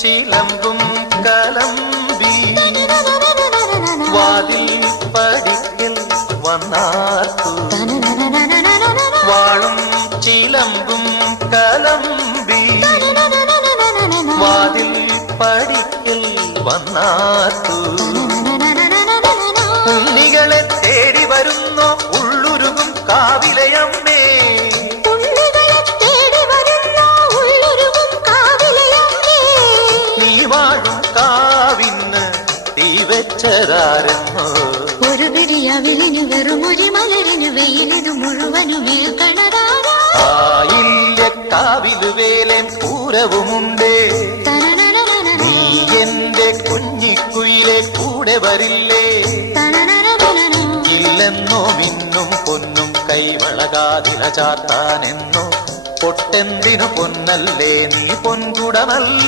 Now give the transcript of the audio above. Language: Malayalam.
ചിലമ്പും കലമ്പി വാതിൽ പടിക്കൽ വന്നാർത്തു വാളും ചിലമ്പും കലമ്പി വാതിൽ പടിക്കൽ വന്നാർത്തു ഉണ്ണികളെ തേടി വരുന്നോ ഉള്ളുരുകും കാവിലയമ്മേ നീ വാഴും കാവിന്ന് തീ വെച്ചതാരെന്നോ ഒരു പിരിയവിലിനു വെറും ഒരു മലരിനു വെയിലിനു മുഴുവനും കാവിലു വേലൻ പൂരവുമുണ്ടേ നീ എന്റെ കുഞ്ഞിക്കുയിലെ കൂടെ വരില്ലേ ഇല്ലെന്നോ മിന്നും പൊന്നും കൈവളകാതില ചാത്താനെന്നോ പൊട്ടെന്തിനു പൊന്നല്ലേ നീ പൊൻകുടമല്ല